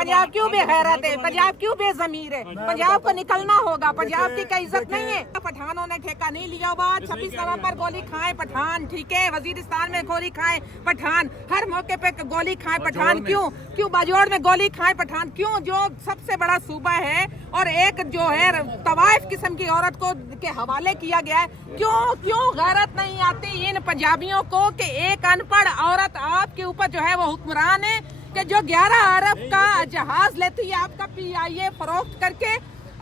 पंजाब क्यों बेगैरत है, पंजाब क्यों बेजमीर है, पंजाब को निकलना होगा, पंजाब की कोई इज्जत नहीं है। पठानों ने ठेका नहीं लिया हुआ, 26 नवंबर गोली खाए पठान, ठीक है, वजीरिस्तान में गोली खाए पठान, हर मौके पे गोली खाए पठान, क्यों बाजोड़ में गोली खाए पठान, क्यों जो सबसे बड़ा सूबा है और एक जो है तवाइफ किस्म की औरत को के हवाले किया गया है, क्यों गैरत नहीं आती इन पंजाबियों को कि एक अनपढ़ औरत आपके ऊपर जो है वो हुक्मरान है कि जो 11 अरब का जहाज लेती है आपका PIA फरोख्त करके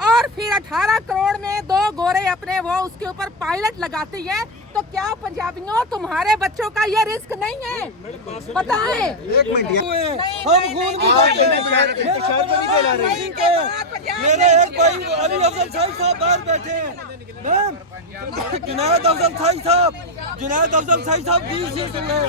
और फिर 18 करोड़ में 2 गोरे अपने वो उसके ऊपर पायलट लगाती है। तो क्या पंजाबियों तुम्हारे बच्चों का ये रिस्क नहीं है? बताएं। एक मिनट, हम खून की बात मेरे एक भाई अली अफजल साहिब साहब बाहर बैठे हैं, जुनैद अफजल साहिब साहब DC से हैं,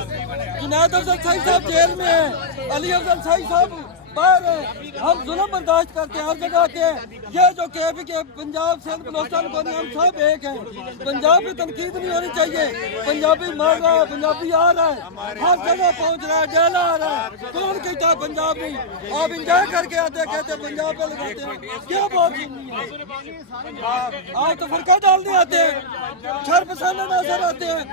जुनैद अफजल साहिब जेल में है, अली अफजल साहिब बाहर है। हम जुल्म बर्दाश्त करते हैं हर जगह के। ये जो KP के पंजाब सिंध बलोचिस्तान को नहीं, हम सब एक हैं। पंजाब की तनकीद नहीं होनी चाहिए। पंजाबी मर रहा है, पंजाबी आ रहा है, हर जगह पहुंच रहा है, जेल आ रहा है। कौन कहता है पंजाब नहीं? आप इंजॉय करके आते कहते पंजाब पे लगाते हैं, क्या बात सुननी है? आप तो फरका डालने आते हैं, शर पसंद नजर आते हैं,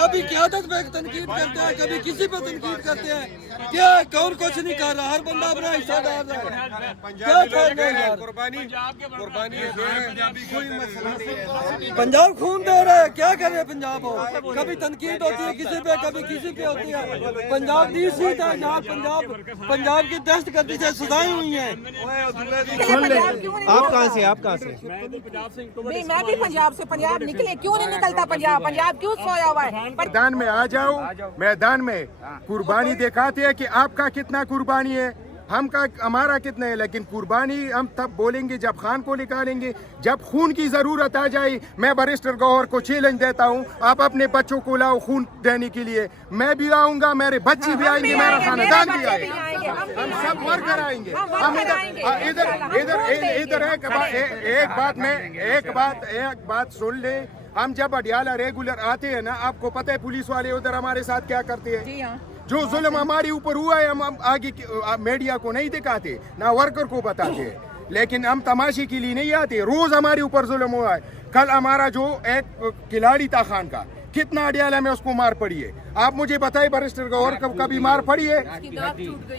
कभी क़यादत पे तनकीद करते हैं, कभी किसी पे तनकीद करते हैं। क्या कौन कुछ नहीं कर रहा, हर बंदा अपना हिस्सा डाल रहा है। क्या करना है यार? पंजाब खून दे रहा है, क्या करे पंजाब हो? कभी तनकीद होती है किसी पे, कभी किसी पे होती है। पंजाब DC था जहाँ पंजाब की दहशतगर्दी से सजाएं हुई हैं। आप कहाँ से? नहीं, मैं भी पंजाब से। पंजाब निकले क्यों नहीं निकलता? पंजाब क्यों सोया हुआ है? मैदान में आ जाओ, मैदान में कुर्बानी दिखाते हैं कि आपका कितना कुर्बानी है, हमारा कितना है। लेकिन कुर्बानी हम तब बोलेंगे जब खान को निकालेंगे, जब खून की जरूरत आ जाए। मैं बैरिस्टर गौहर को चैलेंज देता हूँ, आप अपने बच्चों को लाओ खून देने के लिए। मैं भी आऊंगा, मेरे बच्चे भी आएंगे, मेरा खानदान भी आएगा, हम सब वर्कर आएंगे। हम इधर एक बात सुन ले। हम जब अडियाला रेगुलर आते हैं ना, आपको पता है पुलिस वाले उधर हमारे साथ क्या करते हैं? जो जुल्म हमारे ऊपर हुआ है हम आगे मीडिया को नहीं दिखाते, ना वर्कर को बताते हैं। लेकिन हम तमाशे के लिए नहीं आते, रोज हमारे ऊपर जुल्म हुआ है। कल हमारा जो एक खिलाड़ी था खान का, कितना अडियाला में उसको मार पड़ी है। आप मुझे बताइए बैरिस्टर गौहर कभी मार पड़ी है?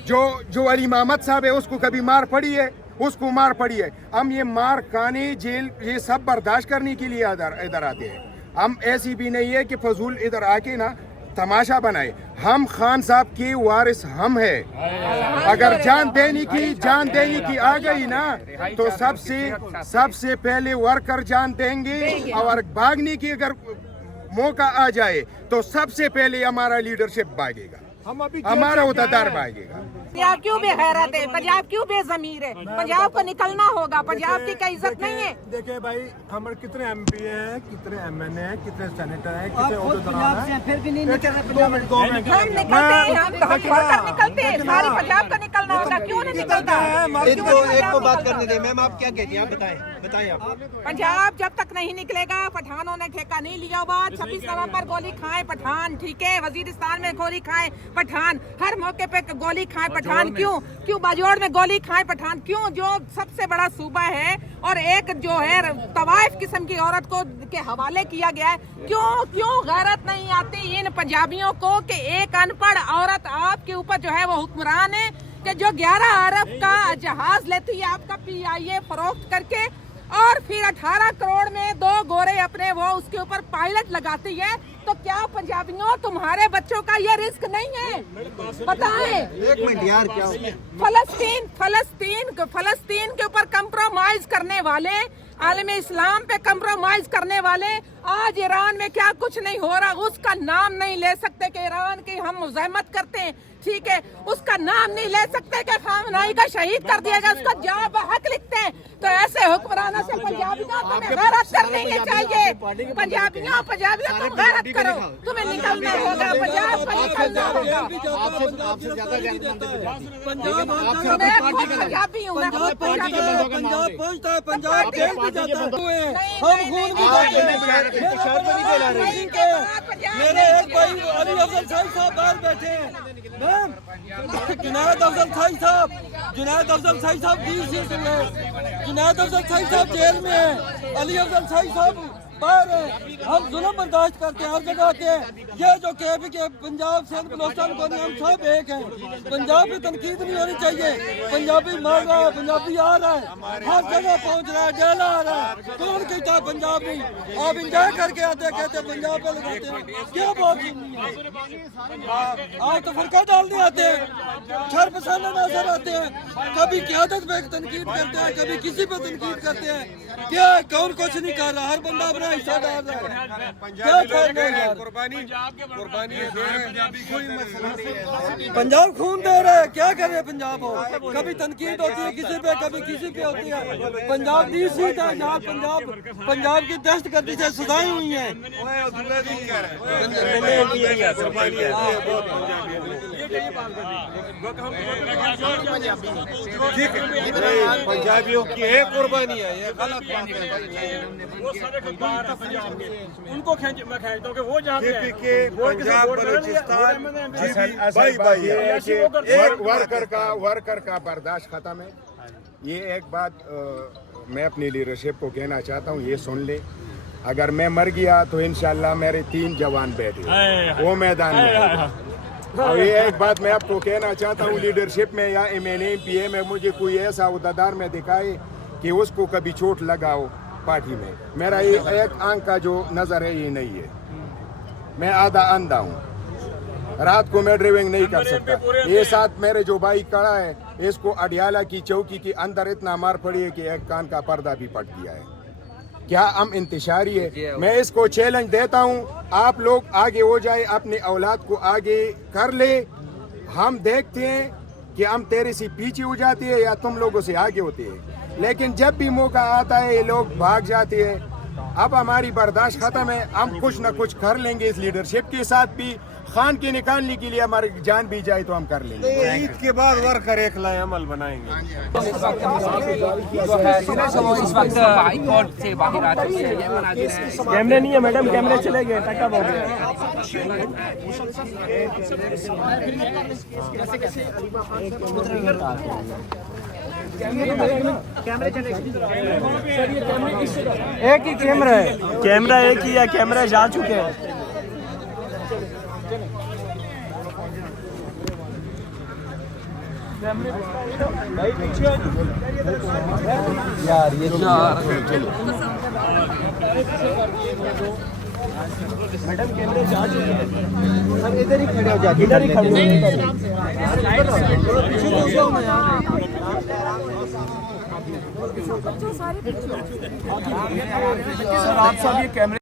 जो अली मोहम्मद साहब है उसको कभी मार पड़ी है? उसको मार पड़ी है। हम ये मार खाने, जेल, ये सब बर्दाश्त करने के लिए इधर आते हैं। हम ऐसी भी नहीं है कि फजूल इधर आके ना तमाशा बनाए। हम खान साहब के वारिस हम है। अगर जान देने की आ गई ना, तो सबसे पहले वर्कर जान देंगे, और भागने की अगर मौका आ जाए तो सबसे पहले हमारा लीडरशिप भागेगा, हमारा उदादार भागेगा। पंजाब क्यों बेगैरत है, पंजाब क्यों बेजमीर है, पंजाब को निकलना होगा, पंजाब की कोई इज्जत नहीं है। देखिए भाई, हमारे कितने MP हैं, कितने MN हैं, कितने सेनेटर हैं, कितने उहदेदार हैं, फिर भी नहीं निकल रहे। 2 मिनट हम निकलते हैं, सारी पंजाब का निकलना होगा, क्यों नहीं निकलता? एक को बात करने दे। मैम आप क्या कहती हैं, आप बताएं आप। पंजाब जब तक नहीं निकलेगा, पठानों ने ठेका नहीं लिया हुआ, 26 नवंबर गोली खाए पठान, ठीक है, वजीरिस्तान में गोली खाए पठान, हर मौके पे गोली खाए पठान, क्यों बाजोड़ में गोली खाए पठान, क्यों जो सबसे बड़ा सूबा है और एक जो है तवाइफ किस्म की औरत को के हवाले किया गया है, क्यों गैरत नहीं आती इन पंजाबियों को कि एक अनपढ़ औरत आपके ऊपर जो है वो हुक्मरान है कि जो 11 अरब का जहाज लेती है आपका PIA फरोख्त करके और फिर 18 करोड़ में 2 गोरे अपने वो उसके ऊपर पायलट लगाती है। तो क्या पंजाबियों तुम्हारे बच्चों का ये रिस्क नहीं है? बताएं। एक मिनट यार, क्या फलस्तीन के ऊपर कंप्रोमाइज करने वाले, आलम इस्लाम पे कंप्रोमाइज करने वाले, आज ईरान में क्या कुछ नहीं हो रहा, उसका नाम नहीं ले सकते कि ईरान की हम मुज़ाहमत करते हैं, ठीक है, उसका नाम नहीं ले सकते कि खामनाई का शहीद कर दिया गया, उसका जा बहक लिखते हैं। तो ऐसे हुक्मरानों से पंजाबियों तुम्हें गैरत करनी चाहिए। पंजाबियों तुम गैरत करो, तुम्हें निकलना होगा, पंजाब को निकलना होगा। पंजाब भी हूँ मैं खुद पंजाबी हूँ। पंजाब पहुंचता है, पंजाब जेल भी जाता है, हम खून भी जाते हैं। मेरे एक भाई अली अफजल साहिब साहब बाहर बैठे हैं, जुनैद अफजल साहिब साहब, जुनैद अफजल साहिब साहब DC से हैं, जुनैद अफजल साहिब साहब जेल में हैं, अली अफजल साहिब साहब बाहर है। हम जुल्म बर्दाश्त करते हैं हर जगह के। ये जो कहते कि पंजाब से बलोचिस्तान को नहीं, हम सब एक हैं। पंजाब में तनकीद नहीं होनी चाहिए। पंजाबी मर रहा है, पंजाबी आ रहा है, हर जगह पहुंच रहा है, डेला आ रहा है। कौन कहता है पंजाब नहीं? आप इंजॉय करके आते कहते पंजाब पे लगाते हैं, क्या बात सुननी है? आप तो फरका डालने आते हैं, छर पसंद नजर आते हैं, कभी क़यादत पे तनकीद करते हैं, कभी किसी पे तनकीद करते हैं। क्या कौन कुछ नहीं कर रहा, हर बंदा अपना हिस्सा डाल रहा है। क्या करना है यार? पंजाब खून दे रहा है, क्या करे पंजाब हो? कभी तनकीद होती है किसी पे, कभी किसी पे होती है। पंजाब DC था जहाँ पंजाब की दहशतगर्दी से सजाएं हुई हैं। पंजाबियों की है कुर्बानी है, ये गलत बात है। वो सारे खबर पंजाब के उनको मैं खींचता हूँ कि वो जहाँ पे पंजाब बलूचिस्तान भाई भाई वर्कर का बर्दाश्त खत्म है। ये एक बात मैं अपनी लीडरशिप को कहना चाहता हूँ, ये सुन ले, अगर मैं मर गया तो इंशाल्लाह मेरे 3 जवान बैठे वो मैदान में। और ये एक बात मैं आपको कहना चाहता हूँ, लीडरशिप में या MNA PA में मुझे कोई ऐसा अहदेदार में दिखाए कि उसको कभी चोट लगाओ पार्टी में। मेरा ये एक आंख का जो नज़र है ये नहीं है, मैं आधा अंधा हूँ, रात को मैं ड्राइविंग नहीं कर सकता। ये साथ मेरे जो भाई खड़ा है, इसको अडियाला की चौकी के अंदर इतना मार पड़ी है कि एक कान का पर्दा भी फट गया है। क्या हम इंतशारी है? मैं इसको चैलेंज देता हूँ, आप लोग आगे हो जाए, अपनी औलाद को आगे कर ले। हम देखते हैं कि हम तेरे से पीछे हो जाते हैं या तुम लोगों से आगे होते हैं, लेकिन जब भी मौका आता है ये लोग भाग जाते हैं। अब हमारी बर्दाश्त खत्म है, हम कुछ न कुछ कर लेंगे इस लीडरशिप के साथ भी। खान के निकालने के लिए हमारी जान भी जाए तो हम कर लेंगे। ईद के बाद वर्कर एक लाए अमल बनाएंगे। इस वक्त हाई कोर्ट से बाहर आ चुके हैं, ये मना दे रहे हैं। कैमरे नहीं है मैडम, कैमरे चले गए, टका हो गया। एक ही कैमरा है, कैमरा एक ही है, कैमरा जा चुके हैं। यार ये मैडम कैमरे जा चुके हैं, सब इधर ही खड़े हो जाके, इधर ही खड़े सर। आप सब ये कैमरे